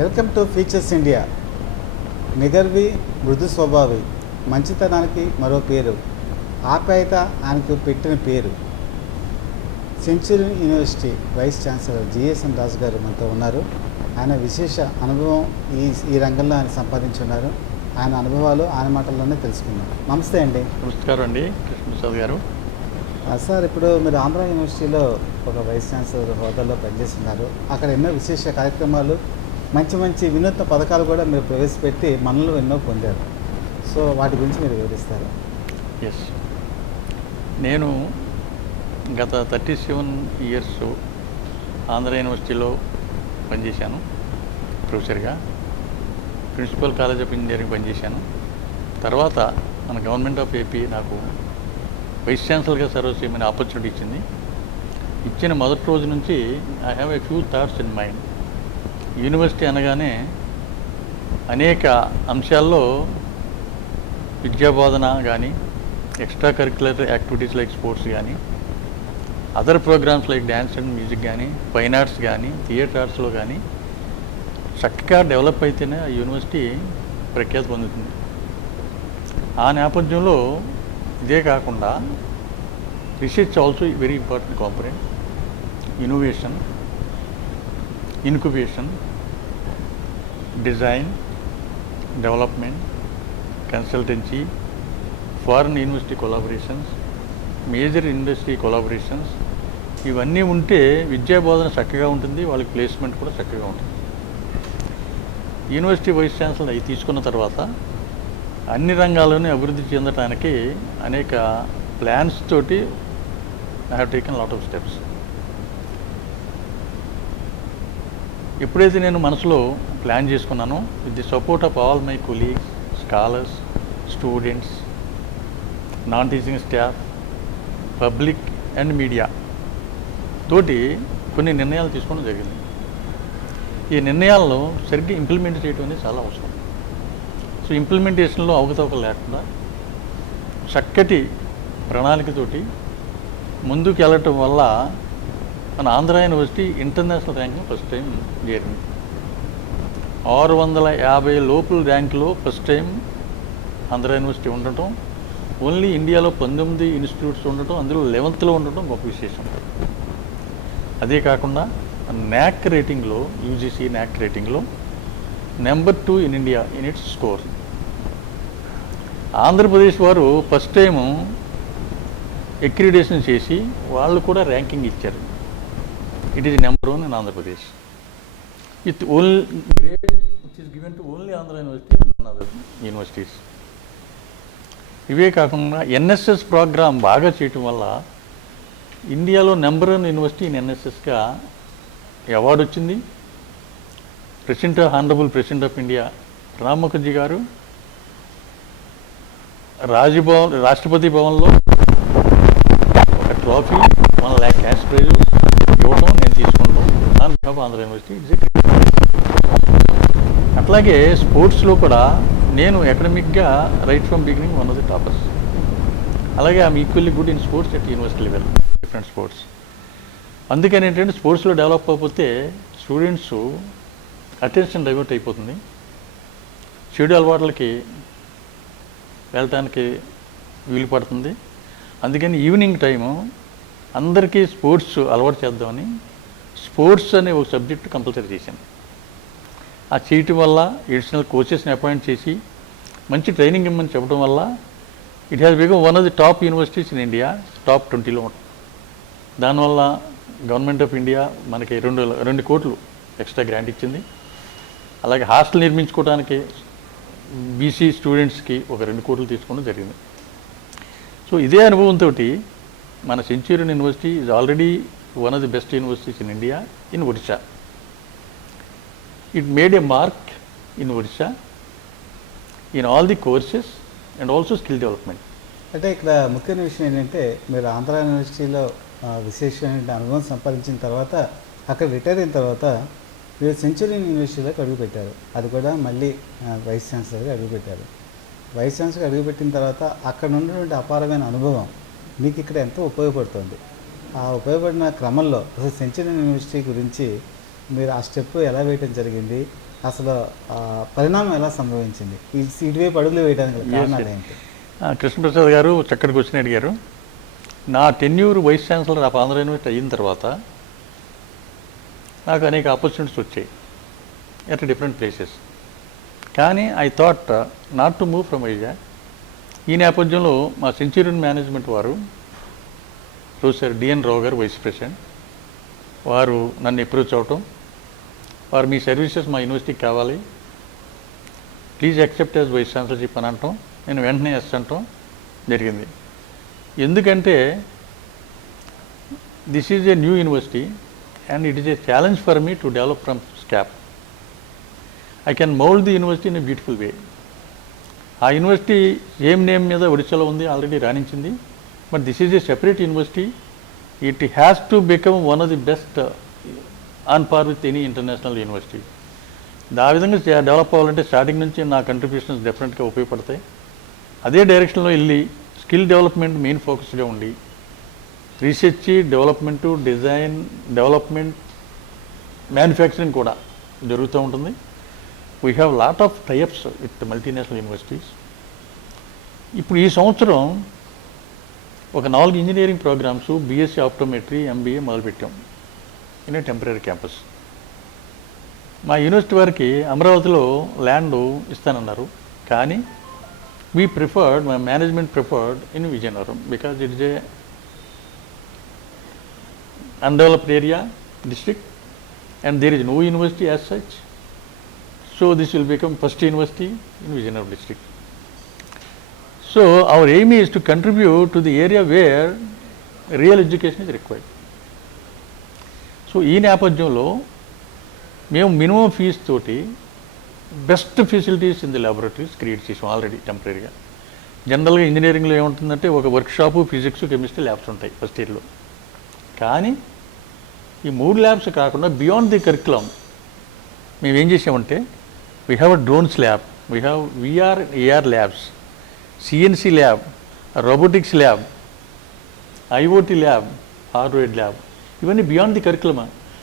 Welcome to features India. నిగర్వి, మృదు స్వభావి, మంచితనానికి మరో పేరు, ఆప్యాయత ఆయనకు పెట్టిన పేరు. Century university vice chancellor GSN Raju garu మనతో ఉన్నారు. ఆయన విశేష అనుభవం ఈ రంగంలో ఆయన సంపాదించున్నారు. ఆయన అనుభవాలు ఆయన మాటల్లోనే తెలుసుకున్నాం. నమస్తే అండి. నమస్కారం అండి కృష్ణప్రసాద్ గారు. సార్, ఇప్పుడు మీరు ఆంధ్ర యూనివర్సిటీలో ఒక వైస్ ఛాన్సలర్ హోదాలో పనిచేస్తున్నారు. అక్కడ ఎన్నో విశేష కార్యక్రమాలు, మంచి మంచి వినూత్న పథకాలు కూడా మీరు ప్రవేశపెట్టి మనలో ఎన్నో పొందారు. సో వాటి గురించి మీరు వివరిస్తారు? ఎస్, నేను గత 37 ఇయర్స్ ఆంధ్ర యూనివర్సిటీలో పనిచేశాను. ప్రొఫెసర్గా ప్రిన్సిపల్ కాలేజ్ ఆఫ్ ఇంజనీరింగ్ పనిచేశాను. తర్వాత మన గవర్నమెంట్ ఆఫ్ ఏపీ నాకు వైస్ ఛాన్సలర్గా సర్వ్ చేయమని ఆపర్చునిటీ ఇచ్చింది. ఇచ్చిన మొదటి రోజు నుంచి I have a few thoughts in mind. University అనగానే అనేక అంశాల్లో విద్యాబోధన కానీ, extra curricular activities like sports కానీ, other programmes like dance and music కానీ, ఫైన్ ఆర్ట్స్ కానీ, థియేటర్ ఆర్ట్స్లో కానీ చక్కగా డెవలప్ అయితేనే ఆ యూనివర్సిటీ ప్రఖ్యాతి పొందుతుంది. ఆ నేపథ్యంలో ఇదే కాకుండా research also very important component. Innovation, incubation, design, development, consultancy, foreign university collaborations, major industry collaborations, ఇవన్నీ ఉంటే విద్యాబోధన చక్కగా ఉంటుంది, వాళ్ళకి ప్లేస్మెంట్ కూడా చక్కగా ఉంటుంది. యూనివర్సిటీ వైస్ ఛాన్సలర్ అవి తీసుకున్న తర్వాత అన్ని రంగాల్లోనే అభివృద్ధి చెందడానికి అనేక ప్లాన్స్ తోటి I have taken lot of steps. ఎప్పుడైతే నేను మనసులో ప్లాన్ చేసుకున్నానో, with the support of all my colleagues, scholars, students, non teaching staff, public and media తోటి కొన్ని నిర్ణయాలు తీసుకోవడం జరిగింది. ఈ నిర్ణయాలను సరిగ్గా ఇంప్లిమెంట్ చేయడం అనేది చాలా అవసరం. సో ఇంప్లిమెంటేషన్లో అవకతవకలు లేకుండా చక్కటి ప్రణాళికతోటి ముందుకు వెళ్ళటం వల్ల మన Andhra university international ranking first time చేరింది. 650 లోపల ర్యాంకులో ఫస్ట్ టైం ఆంధ్ర యూనివర్సిటీ ఉండటం, ఓన్లీ ఇండియాలో 19 ఇన్స్టిట్యూట్స్ ఉండటం, అందులో 11th ఉండటం గొప్ప విశేషం. అదే కాకుండా NAAC రేటింగ్లో, యూజీసీ NAAC రేటింగ్లో నెంబర్ 2 in India in it's score. Andhra Pradesh వారు ఫస్ట్ టైము అక్రిడిటేషన్ చేసి వాళ్ళు కూడా ర్యాంకింగ్ ఇచ్చారు. ఇట్ ఈజ్ నెంబర్ 1 ఇన్ Andhra Pradesh with only grade which is given to only Andhra university and other universities. ఇవే కాకుండా NSS ప్రోగ్రామ్ బాగా చేయటం వల్ల ఇండియాలో నెంబర్ 1 యూనివర్సిటీ ఇన్ NSSగా అవార్డు వచ్చింది. Honourable president of India Pranab ముఖర్జీ గారు రాష్ట్రపతి భవన్లో ఒక ట్రోఫీ, 1 lakh క్యాష్ ప్రైజ్ ఇవ్వటం నేను తీసుకుంటాం ఆన్ బిహాఫ్ ఆంధ్ర యూనివర్సిటీ. అట్లాగే స్పోర్ట్స్లో కూడా నేను అకాడమిక్గా right from beginning one of the toppers. అలాగే I'm equally good in sports at university level, different sports. అందుకని ఏంటంటే స్పోర్ట్స్లో డెవలప్ అయిపోతే స్టూడెంట్స్ అటెన్షన్ డైవర్ట్ అయిపోతుంది, చెడు అలవాట్లకి వెళ్ళటానికి వీలు పడుతుంది. అందుకని ఈవినింగ్ టైము అందరికీ స్పోర్ట్స్ అలవాటు చేద్దామని స్పోర్ట్స్ అనే ఒక సబ్జెక్ట్ కంపల్సరీ చేశాను. ఆ చేయటం వల్ల ఎడిషనల్ కోచెస్ని అపాయింట్ చేసి మంచి ట్రైనింగ్ ఇవ్వమని చెప్పడం వల్ల it has become one of the top universities in India, top 20లో. దానివల్ల గవర్నమెంట్ ఆఫ్ ఇండియా మనకి 2 కోట్లు ఎక్స్ట్రా గ్రాంట్ ఇచ్చింది. అలాగే హాస్టల్ నిర్మించుకోవడానికి బీసీ స్టూడెంట్స్కి ఒక 2 కోట్లు తీసుకోవడం జరిగింది. సో ఇదే అనుభవంతో మన century university is already one of the best universities in India in Odisha. It made a mark in Odisha in all the courses and also skill development. అంటే ఇక్కడ ముఖ్యమైన విషయం ఏంటంటే, మీరు ఆంధ్ర యూనివర్సిటీలో విశేషమైన అనుభవం సంపాదించిన తర్వాత, అక్కడ రిటైర్ అయిన తర్వాత మీరు సెంచూరీ యూనివర్సిటీలోకి అడుగుపెట్టారు. అది కూడా మళ్ళీ వైస్ ఛాన్సలర్గా అడుగుపెట్టారు. వైస్ ఛాన్సలర్గా అడుగుపెట్టిన తర్వాత అక్కడ ఉన్నటువంటి అపారమైన అనుభవం మీకు ఇక్కడ ఎంతో ఉపయోగపడుతుంది. ఆ ఉపయోగపడిన క్రమంలో అసలు సెంచూరీ యూనివర్సిటీ గురించి మీరు ఆ స్టెప్ ఎలా వేయటం జరిగింది, అసలు పరిణామం ఎలా సంభవించింది? ఇటువైపు అడుగులు వేయడానికి గల కారణాలు ఏంటి? కృష్ణప్రసాద్ గారు చక్కటి క్వశ్చన్ అడిగారు. నా tenure vice chancellor of Andhra university అయిన తర్వాత నాకు అనేక ఆపర్చునిటీస్ వచ్చాయి ఎట్ డిఫరెంట్ ప్లేసెస్. కానీ I thought not to move from Vizag. ఈ నేపథ్యంలో మా సెంచూరియన్ మేనేజ్మెంట్ వారు professor D N Rao garu vice president వారు నన్ను అప్రోచ్ అవటం, వారు మీ సర్వీసెస్ మా యూనివర్సిటీకి కావాలి, please accept as vice chancellorship అని అంటాం. నేను వెంటనే ఎస్ అంటాం జరిగింది. ఎందుకంటే this is a new university and it is a challenge for me to develop from scrap. I can mould the university in a beautiful way. ఆ university ఏం name మీద ఒడిశాలో ఉంది, ఆల్రెడీ రాణించింది. But this is a separate university. It has to become one of the best on par with any international university. ఆ విధంగా డెవలప్ అవ్వాలంటే స్టార్టింగ్ నుంచి నా కంట్రిబ్యూషన్స్ డెఫినెట్గా ఉపయోగపడతాయి. అదే డైరెక్షన్లో వెళ్ళి స్కిల్ డెవలప్మెంట్ మెయిన్ ఫోకస్గా ఉండి research, development, design, development, manufacturing కూడా జరుగుతూ ఉంటుంది. We have lot of types with multinational universities. ఇప్పుడు ఈ సంవత్సరం ఒక 4 engineering programs, BSc optometry, MBA మొదలుపెట్టాం ఇన్ ఏ టెంపరీ క్యాంపస్. మా యూనివర్సిటీ వారికి అమరావతిలో ల్యాండ్ ఇస్తానన్నారు. కానీ my management preferred in Vijayanagar because it is a undeveloped area, district, and there is no university as such. So this will become first university in Vijayanagar district. So our aim is to contribute to the area where real education is required. So ఈ నేపథ్యంలో మేము minimum fee తోటి best facilities in the laboratories create చేసాం ఆల్రెడీ టెంపరీగా. జనరల్గా ఇంజనీరింగ్లో ఏముంటుందంటే ఒక వర్క్షాపు, ఫిజిక్స్, కెమిస్ట్రీ ల్యాబ్స్ ఉంటాయి ఫస్ట్ ఇయర్లో. కానీ ఈ 3 ల్యాబ్స్ కాకుండా బియాండ్ ది కరికులం మేము ఏం చేసామంటే we have a drones lab, we have VR AR labs, CNC lab, robotics lab, IoT lab, hardware lab. ఇవన్నీ బియాండ్ ది కరికులం.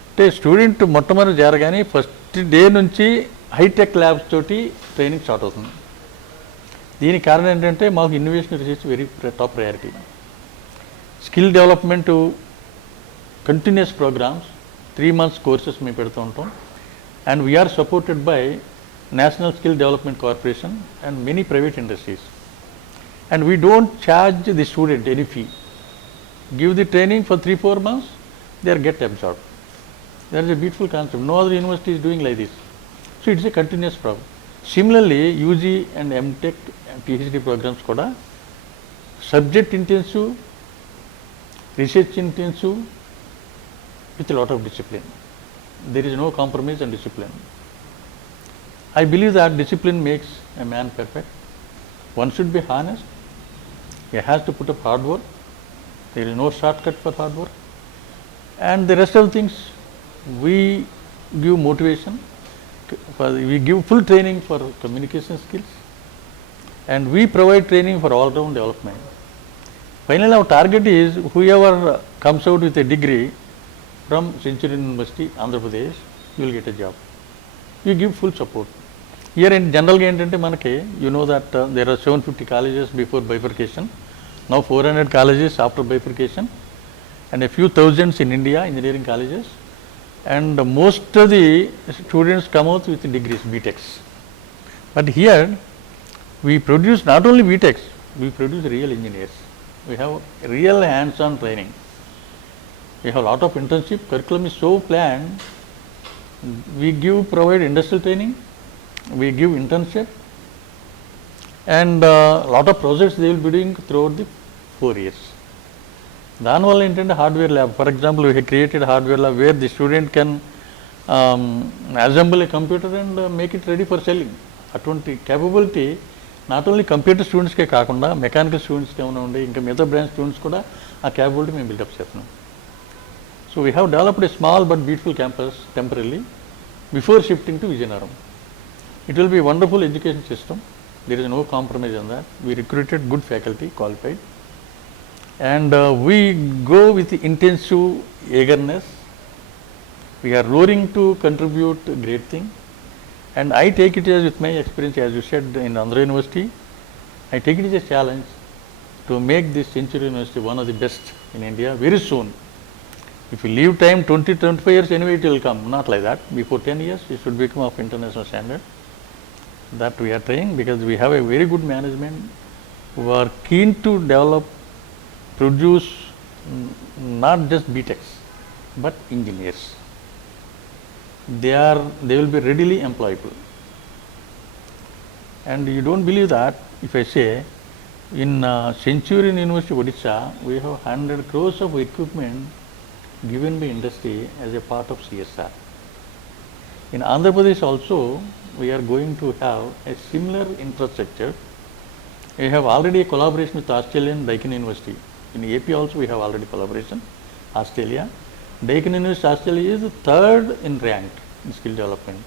అంటే స్టూడెంట్ మొట్టమొదటి జరగానే ఫస్ట్ డే నుంచి హైటెక్ ల్యాబ్స్ తోటి ట్రైనింగ్ స్టార్ట్ అవుతుంది. దీనికి కారణం ఏంటంటే మాకు innovation research very top priority. Skill development continuous programs, 3 months courses మేము పెడుతూ ఉంటాం. And we're supported by national skill development corporation and many private industries. And we don't charge the student any fee. Give the training for 3-4 months, they are get absorbed. That is a beautiful concept. No other university is doing like this. So it is a continuous program. Similarly, UG and MTech and PhD programs kuda subject intensive, research intensive with a lot of discipline. There is no compromise on discipline. I believe that discipline makes a man perfect. One should be honest. He has to put up hard work. There is no shortcut for hard work. And the rest of things, we give motivation, we give full training for communication skills, and we provide training for all-round development. Finally, our target is whoever comes out with a degree from Centurion University, Andhra Pradesh, you will get a job. We give full support. Here in general ఏంటంటే మనకి you know that there are 750 colleges before bifurcation, now 400 colleges after bifurcation, and a few thousands in India, engineering colleges, and most of the students come out with degrees, BTechs. But here we produce not only BTechs, we produce real engineers. We have real hands-on training. We have a lot of internship. Curriculum is so planned. We provide industrial training, we give internship, and lot of projects they will be doing throughout the 4 years. దానివల్ల ఏంటంటే hardware lab, for example we created hardware lab wear the student can assemble A computer and make it ready for selling. అటువంటి capability not only computer స్టూడెంట్స్కే కాకుండా మెకానికల్ స్టూడెంట్స్కి ఏమైనా ఉండే ఇంకా మిగతా బ్రాంచ్ స్టూడెంట్స్ కూడా ఆ క్యాపబిలిటీ మేము బిల్డప్ చేస్తున్నాం. So we have developed a small but beautiful campus temporary before shifting to Vizianagaram. It will be wonderful education system. There is no compromise on that. We recruited good faculty, qualified. And we go with intensive eagerness. We are roaring to contribute great thing. And I take it as, with my experience, as you said, in Andhra University, I take it as a challenge to make this Century University one of the best in India very soon. If you leave time 20, 25 years, anyway it will come. Not like that. Before 10 years, it should become of international standard. That we are trying, because we have a very good management who are keen to develop, produce not just BTechs, but engineers. They will be readily employable. And you don't believe that if I say, in Centurion University, Odisha, we have 100 crores of equipment given by industry as a part of CSR. In Andhra Pradesh also, we are going to have a similar infrastructure. We have already a collaboration with Australian Deakin University. In AP also we have already collaboration, Australia. Deakin University, Australia is third in rank in skill development.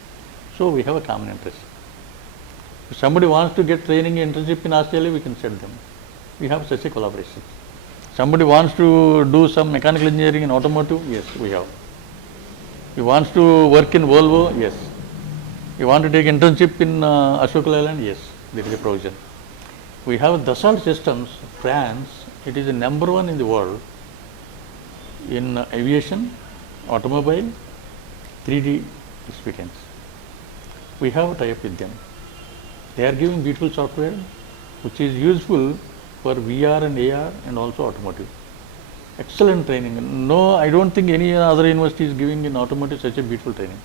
So we have a common interest. If somebody wants to get training internship in Australia, we can send them. We have such a collaboration. Somebody wants to do some mechanical engineering in automotive, yes, we have. He wants to work in Volvo, yes. You want to take internship in Ashok Leyland, yes, there is a provision. We have Dassault Systems, France, it is the number one in the world in aviation, automobile, 3D experience. We have a tie-up with them. They are giving beautiful software which is useful for VR and AR and also automotive. Excellent training. No, I don't think any other university is giving in automotive such a beautiful training.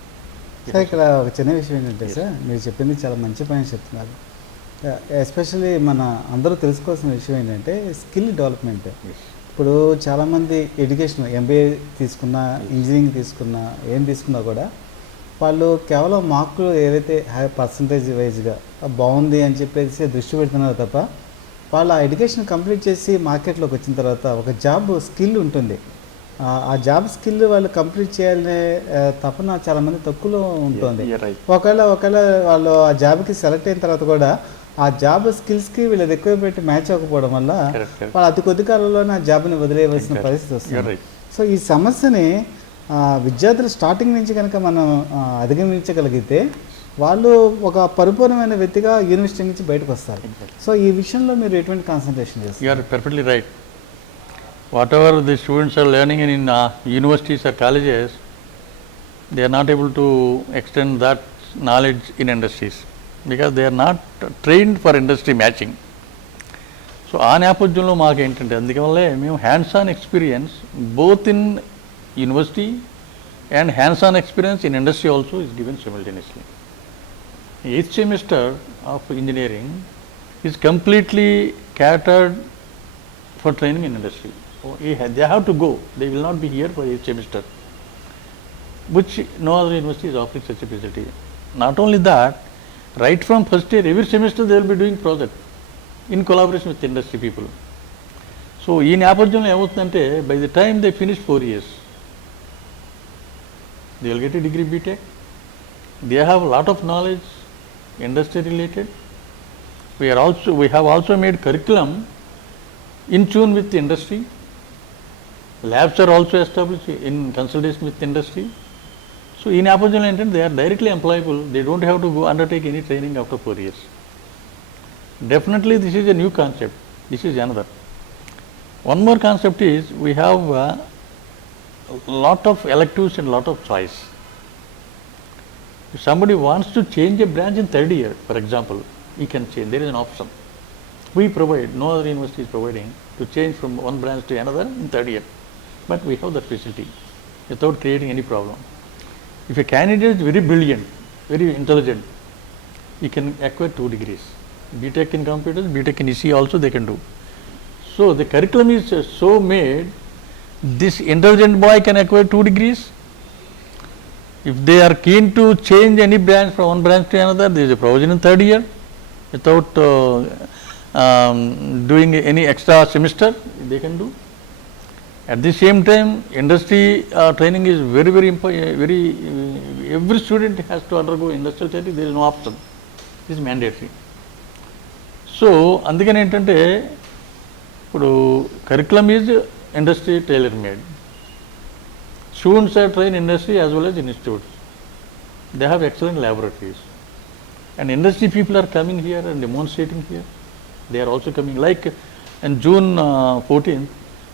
Sir ఇక్కడ ఒక చిన్న విషయం ఏంటంటే సార్ మీరు చెప్పింది చాలా మంచి పాయింట్ చెప్తున్నారు. ఎస్పెషల్లీ మన అందరూ తెలుసుకోవాల్సిన విషయం ఏంటంటే స్కిల్ డెవలప్మెంట్. ఇప్పుడు చాలామంది ఎడ్యుకేషన్ MBA తీసుకున్నా, ఇంజనీరింగ్ తీసుకున్నా, ఏం తీసుకున్నా కూడా వాళ్ళు కేవలం మార్కులు ఏదైతే పర్సంటేజ్ వైజ్గా బాగుంది అని చెప్పేసి దృష్టి పెడుతున్నారు తప్ప, వాళ్ళు ఆ ఎడ్యుకేషన్ కంప్లీట్ చేసి మార్కెట్లోకి వచ్చిన తర్వాత ఒక జాబ్ స్కిల్ ఉంటుంది. ఆ జాబ్ స్కిల్ వాళ్ళు కంప్లీట్ చేయాలనే తపన చాలామంది తక్కువలో ఉంటుంది. ఒకవేళ వాళ్ళు ఆ జాబ్కి సెలెక్ట్ అయిన తర్వాత కూడా ఆ జాబ్ స్కిల్స్కి వీళ్ళది ఎక్కువ పెట్టి మ్యాచ్ అవ్వకపోవడం వల్ల వాళ్ళు అతి కొద్ది కాలంలోనే ఆ జాబ్ని వదిలేయవలసిన పరిస్థితి వస్తుంది. సో ఈ సమస్యని విద్యార్థులు స్టార్టింగ్ నుంచి కనుక మనం అధిగమించగలిగితే వాళ్ళు ఒక పరిపూర్ణమైన వ్యక్తిగా యూనివర్సిటీ నుంచి బయటకు వస్తారు. సో ఈ విషయంలో మీరు ఎటువంటి కాన్సన్ట్రేషన్ చేస్తారు? You are perfectly right. Whatever the students are learning in universities or colleges, they are not able to extend that knowledge in industries because they are not trained for industry matching. So ఆ నేపథ్యంలో మాకు ఏంటంటే అందువల్లే మేము hands on experience both in university and hands on experience in industry also is given simultaneously. 8th semester of engineering is completely catered for training in industry. So they have to go. They will not be here for 8th semester, which no other university is offering such a facility. Not only that, right from first year, every semester they will be doing project in collaboration with industry people. So ఈ నేపథ్యంలో ఏమవుతుందంటే by the time they finish 4 years, they will get a degree BTech. They have a lot of knowledge, industry related. We have also made curriculum in tune with the industry. Labs are also established in consultation with industry. So in నేపథ్యంలో ఏంటంటే they are directly employable. They don't have to go undertake any training after 4 years. Definitely this is a new concept. This is another. One more concept is we have a lot of electives and lot of choice. If somebody wants to change a branch in 3rd year, for example, he can change. There is an option. We provide, no other university is providing to change from one branch to another in 3rd year. But we have that facility without creating any problem. If a candidate is very brilliant, very intelligent, he can acquire 2 degrees. BTech in computers, BTech in EC also they can do. So the curriculum is so made, this intelligent boy can acquire 2 degrees. If they are keen to change any branch from one branch to another, there is a provision in 3rd year without doing any extra semester, they can do. At the same time, industry training is very important. Every student has to undergo industrial training. There is no option. It is mandatory. So అందుకని ఏంటంటే ఇప్పుడు curriculum is industry tailor made. Students are trained in industry as well as in institutes. They have excellent laboratories. And industry people are coming here and demonstrating here. They are also coming. Like in June 14th,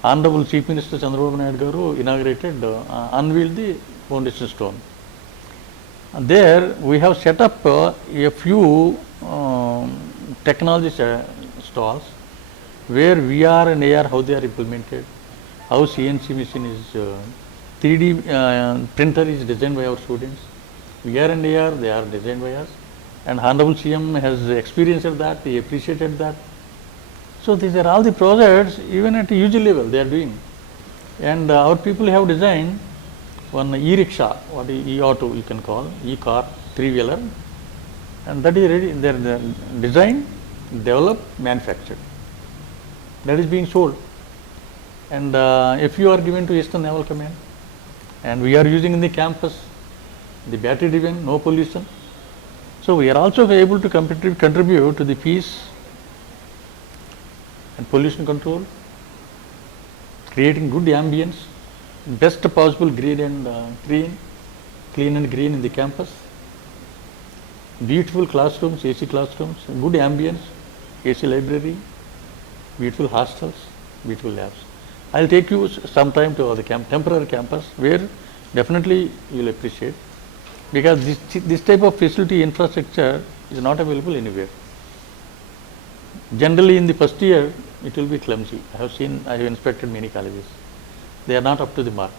Honorable Chief Minister Chandrababu Naidu Garu inaugurated, unveiled the foundation stone. And there we have set up a few technology stalls where VR and AR, how they are implemented, how CNC machine is, 3D printer is designed by our students, VR and AR, they are designed by us. And Honorable CM has experienced that, he appreciated that. So these are all the projects, even at UG level they are doing. And our people have designed one e-rickshaw, what e-auto you can call, e-car, 3-wheeler. And that is ready, they are designed, developed, manufactured. That is being sold. And if you are given to Eastern Naval Command, and we are using in the campus, the battery driven, no pollution. So we are also able to contribute to the peace and pollution control, creating good ambience, best possible green and clean and green in the campus, beautiful classrooms, AC classrooms, good ambience, AC library, beautiful hostels, beautiful labs. I'll take you sometime to the temporary campus where definitely you'll appreciate, because this type of facility infrastructure is not available anywhere. Generally in the first year it will be clumsy. I have inspected many colleges. They are not up to the mark.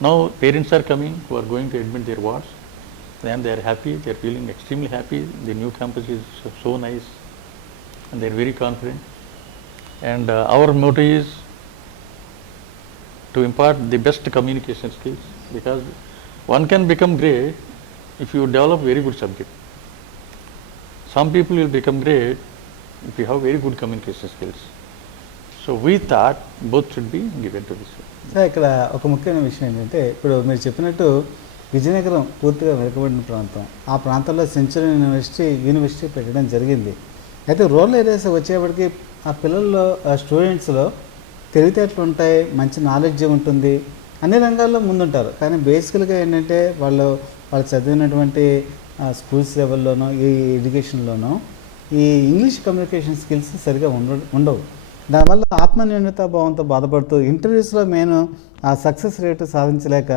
Now parents are coming who are going to admit their wards, then they are happy, they are feeling extremely happy. The new campus is so nice and they are very confident. And our motto is to impart the best communication skills, because one can become great if you develop very good subject. Some people will become great if you have very good communication skills. So we thought both should be given to this. Sir ఇక్కడ ఒక ముఖ్యమైన విషయం ఏంటంటే, ఇప్పుడు మీరు చెప్పినట్టు విజయనగరం పూర్తిగా వెనుకబడిన ప్రాంతం, ఆ ప్రాంతంలో సెంచరీ యూనివర్సిటీ పెట్టడం జరిగింది. అయితే రూరల్ ఏరియాస్ వచ్చేప్పటికి ఆ పిల్లల్లో స్టూడెంట్స్లో తెలివితేటలు ఉంటాయి, మంచి నాలెడ్జ్ ఉంటుంది, అన్ని రంగాల్లో ముందుంటారు. కానీ బేసికల్గా ఏంటంటే వాళ్ళు చదివినటువంటి స్కూల్స్ లెవెల్లోనో ఈ ఎడ్యుకేషన్లోనో ఈ ఇంగ్లీష్ కమ్యూనికేషన్ స్కిల్స్ సరిగా ఉండవు. దానివల్ల ఆత్మన్యూనత భావంతో బాధపడుతూ ఇంటర్వ్యూస్లో నేను ఆ సక్సెస్ రేటు సాధించలేక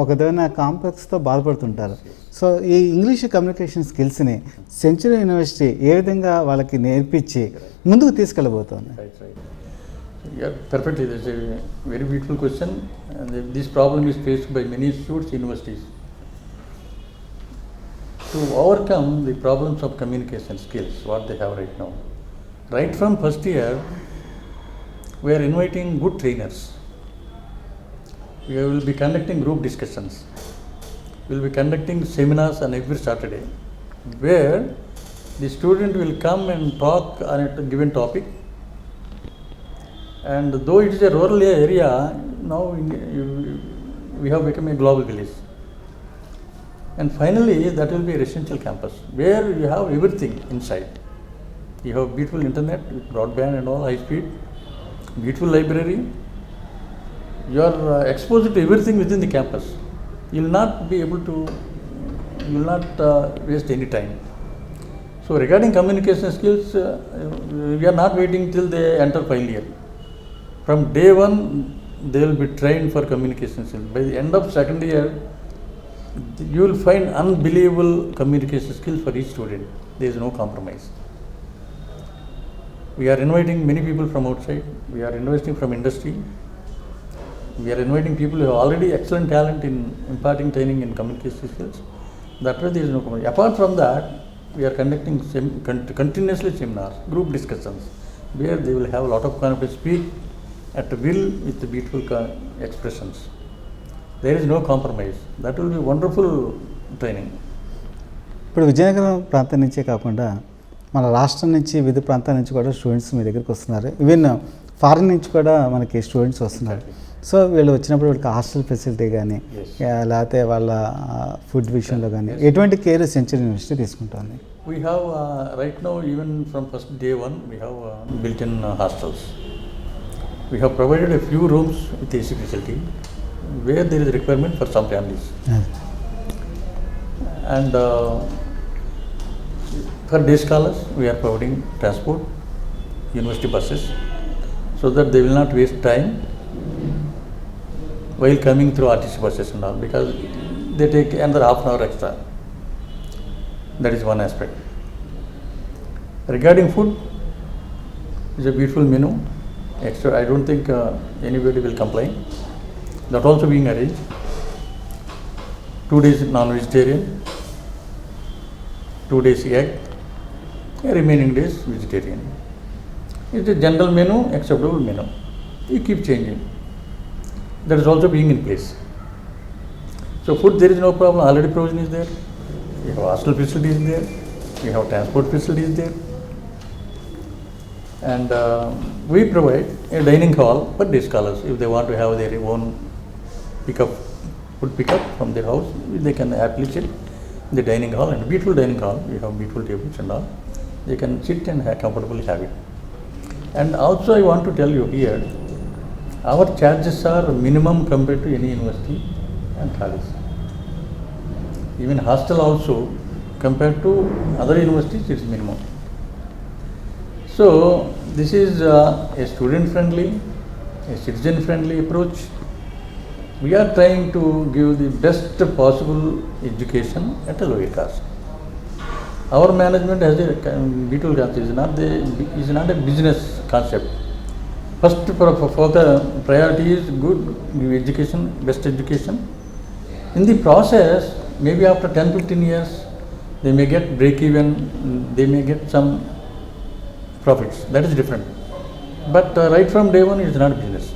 ఒక విధమైన కాంప్లెక్స్తో బాధపడుతుంటారు. సో ఈ ఇంగ్లీష్ కమ్యూనికేషన్ స్కిల్స్ని సెంచరీ యూనివర్సిటీ ఏ విధంగా వాళ్ళకి నేర్పించి ముందుకు తీసుకెళ్ళబోతోంది? Yeah, perfectly. That's a very beautiful question. And this problem is faced by many institutes, universities. To overcome the problems of communication skills, what they have right now, right from first year, we are inviting good trainers. We will be conducting group discussions. We will be conducting seminars on every Saturday, where the student will come and talk on a given topic. And though it is a rural area, now we have become a global village. And finally, that will be a residential campus where you have everything inside. You have beautiful internet, broadband and all, high speed, beautiful library. You are exposed to everything within the campus. You will not waste any time. So regarding communication skills, we are not waiting till they enter final year. From day one, they will be trained for communication skills. By the end of second year, you will find unbelievable communication skills for each student. There is no compromise. We are inviting many people from outside. We are investing from industry. We are inviting people who have already excellent talent in imparting training in communication skills. That way there is no compromise. Apart from that, we are conducting continuously seminars, group discussions, where they will have a lot of confidence, speak at will with the beautiful expressions. There is no compromise. That will be wonderful training. ఇప్పుడు విజయనగరం ప్రాంతం నుంచే కాకుండా మన రాష్ట్రం నుంచి వివిధ ప్రాంతాల నుంచి కూడా స్టూడెంట్స్ మీ దగ్గరికి వస్తున్నారు. ఈవెన్ ఫారిన్ నుంచి కూడా మనకి స్టూడెంట్స్ వస్తున్నారు. సో వీళ్ళు వచ్చినప్పుడు వీళ్ళకి హాస్టల్ ఫెసిలిటీ కానీ లేకపోతే వాళ్ళ ఫుడ్ విషయంలో కానీ ఎటువంటి కేర్ సెంచరీ యూనివర్సిటీ తీసుకుంటుంది? We have right now, even from first day one, we have built-in hostels. We have provided a few rooms with AC facility where there is a requirement for some families. Yes. And For day scholars, we are providing transport, university buses, so that they will not waste time while coming through RTC buses and all, because they take another half an hour extra. That is one aspect. Regarding food, it's a beautiful menu. Extra, I don't think anybody will complain. That also being arranged. 2 days non-vegetarian, 2 days egg, remaining days vegetarian. It's a general menu, acceptable menu. You keep changing. That is also being in place. So food, there is no problem. Already provision is there. We have hostel facilities there. We have transport facilities there. And we provide a dining hall for day scholars. If they want to have their own food pickup from their house, they can happily sit in the dining hall, and beautiful dining hall. We have beautiful tables and all. They can sit and comfortably have it. And also I want to tell you here, our charges are minimum compared to any university and college. Even hostel also, compared to other universities, it's minimum. So this is a student-friendly, a citizen-friendly approach. We are trying to give the best possible education at a lower cost. Our management has a beautiful concept. Is not a business concept. First priority is good education, best education. In the process, maybe after 10-15 years, they may get break even, they may get some profits. That is different. But right from day one, it is not a business.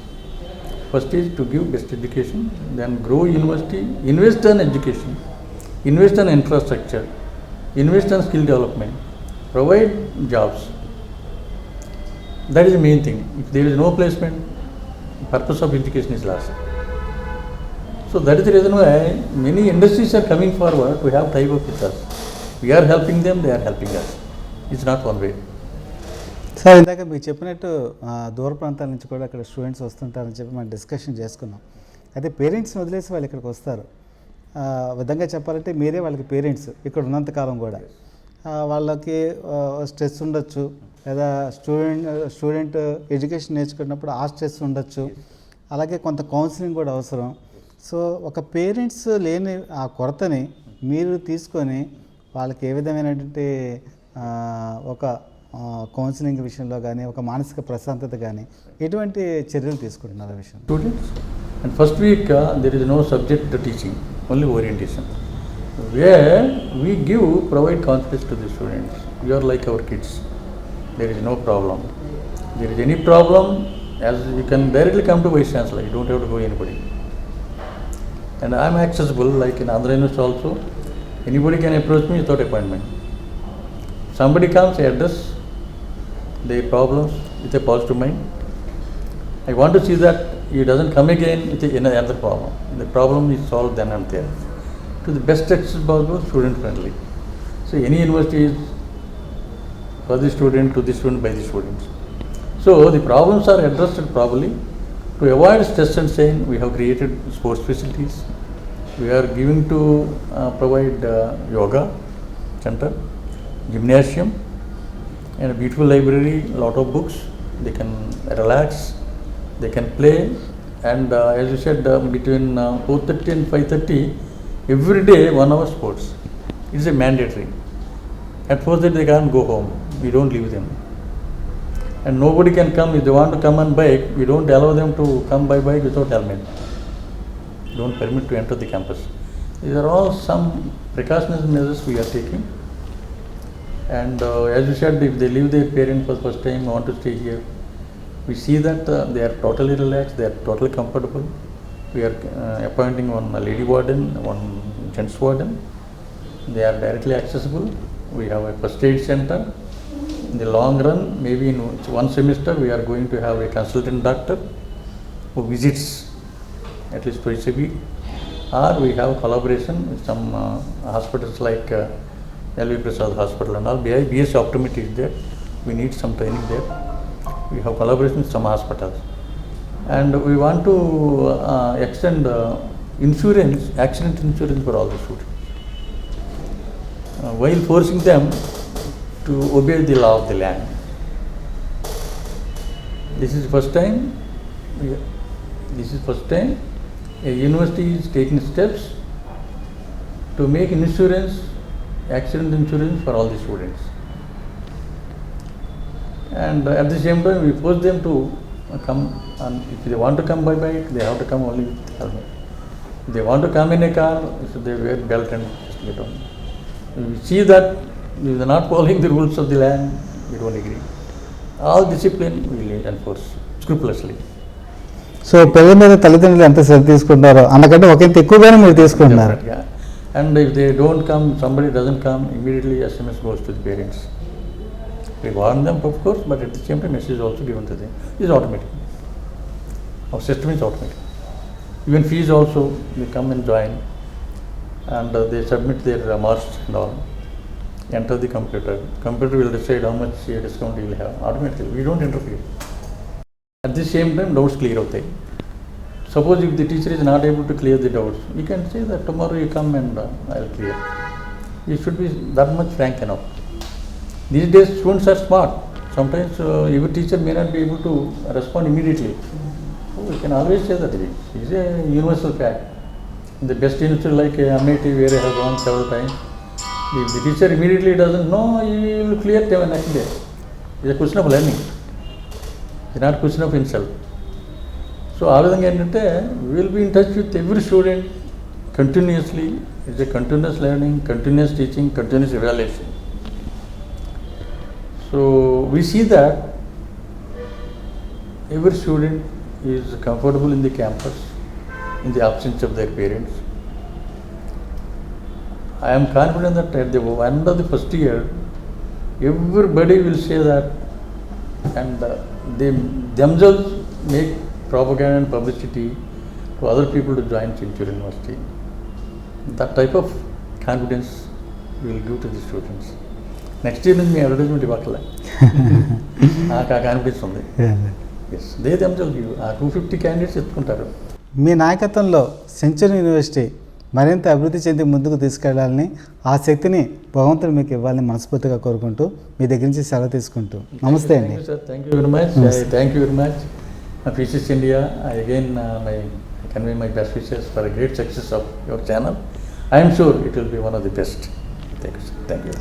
First is to give best education, then grow university, invest in education, invest in infrastructure, invest in skill development, provide jobs. That is the main thing. If there is no placement, purpose of education is lost. So that is the reason why many industries are coming forward to have tie-up with us. We are helping them, they are helping us. It's not one way. Sir ఇందాక మీకు చెప్పినట్టు దూర ప్రాంతాల నుంచి కూడా అక్కడ స్టూడెంట్స్ వస్తుంటారని చెప్పి మనం డిస్కషన్ చేసుకున్నాం. అయితే పేరెంట్స్ని వదిలేసి వాళ్ళు ఇక్కడికి వస్తారు. విధంగా చెప్పాలంటే మీరే వాళ్ళకి పేరెంట్స్ ఇక్కడ ఉన్నంతకాలం కూడా. వాళ్ళకి స్ట్రెస్ ఉండొచ్చు, లేదా స్టూడెంట్ ఎడ్యుకేషన్ నేర్చుకున్నప్పుడు ఆ స్ట్రెస్ ఉండొచ్చు, అలాగే కొంత కౌన్సిలింగ్ కూడా అవసరం. సో ఒక పేరెంట్స్ లేని ఆ కొరతని మీరు తీసుకొని వాళ్ళకి ఏ విధమైనటువంటి ఒక కౌన్సిలింగ్ విషయంలో కానీ, ఒక మానసిక ప్రశాంతత కానీ ఎటువంటి చర్యలు తీసుకుంటున్నారు ఆ విషయం? Students, and first week there is no subject teaching, only orientation, where we provide confidence to the students. You are like our kids. There is no problem. If there is any problem, as you can directly come to Vice Chancellor. You don't have to go anybody. And I am accessible, like in Andhra University also. Anybody can approach me without appointment. Somebody comes, I address their problems with a positive mind. I want to see that he doesn't come again with another problem. The problem is solved then and there. To the best extent possible, student friendly. So any university is for the student, to the student, by the students. So the problems are addressed properly. To avoid stress and strain, we have created sports facilities. We are giving to provide yoga center, gymnasium, and a beautiful library, lot of books. They can relax, they can play, and as you said, between 4:30 and 5:30, every day 1 hour sports. It's a mandatory. At 4:30 they can't go home. We don't leave them. And nobody can come. If they want to come on bike, we don't allow them to come by bike without helmet. Don't permit to enter the campus. These are all some precautionary measures we are taking. And as you said, if they leave their parents for the first time, want to stay here, we see that they are totally relaxed, they are totally comfortable. We are appointing one lady warden, one gents warden. They are directly accessible. We have a first aid center. In the long run, maybe in one semester, we are going to have a consultant doctor who visits at least twice a week. Or we have collaboration with some hospitals like L.V. Prasad Hospital and all. BS Optometry is there. We need some training there. We have collaboration with some hospitals. And we want to extend insurance, accident insurance for all the students. While forcing them, to obey the law of the land. This is first time. This is first time a university is taking steps to make insurance, accident insurance for all the students. And at the same time, we force them to come, and if they want to come by bike, they have to come only with helmet. If they want to come in a car, so they wear belt and just get on. We see that if they are not following the rules of the land, we don't agree. All discipline we will enforce scrupulously. So పిల్లల మీద తల్లిదండ్రులు ఎంత శ్రద్ధ తీసుకుంటారో అంతకంటే ఒకంత ఎక్కువగానే మీరు తీసుకుంటున్నారు. Definitely, yeah. And if they don't come, somebody doesn't come, immediately SMS goes to the parents. We warn them, of course, but at the same time, message is also given to them. It's automatic. Our system is automatic. Even fees also, they come and join, and they submit their marks and all. Enter the computer. Computer will decide how much discount you will have automatically. We don't interfere. At the same time, doubts clear అవుతాయి. Suppose if the teacher is not able to clear the doubts, you can say that tomorrow you come and I will clear. You should be that much frank enough. These days students are smart. Sometimes every teacher may not be able to respond immediately. So we can always say that it is a universal fact. In the best institute like MIT, where I have gone several times, if the teacher immediately doesn't know, he will clear the next day. It's a question of learning. It's not a question of insult. So ఆ విధంగా ఏంటంటే we will be in touch with every student continuously. It's a continuous learning, continuous teaching, continuous evaluation. So we see that every student is comfortable in the campus in the absence of their parents. I am confident that at the end of the first year, everybody will say that, and they themselves make propaganda and publicity to other people to join Century University. That type of confidence we will give to the students. Next year నుంచి మీ advertisement ఇవ్వట్లే నాకు ఆ confidence ఉంది. Yes they themselves give. ఆ 250 క్యాండిడేట్స్ ఎత్తుకుంటారు. మీ నాయకత్వంలో century university మరింత అభివృద్ధి చెంది ముందుకు తీసుకెళ్లాలని, ఆ శక్తిని భగవంతుడు మీకు ఇవ్వాలని మనస్ఫూర్తిగా కోరుకుంటూ మీ దగ్గర నుంచి సెలవు తీసుకుంటూ నమస్తే అండి. Thank you very much. Thank you very much. Features India, again I convey my best wishes for great success of your channel. I'm sure it will B one of the best. Thank you. Thank you.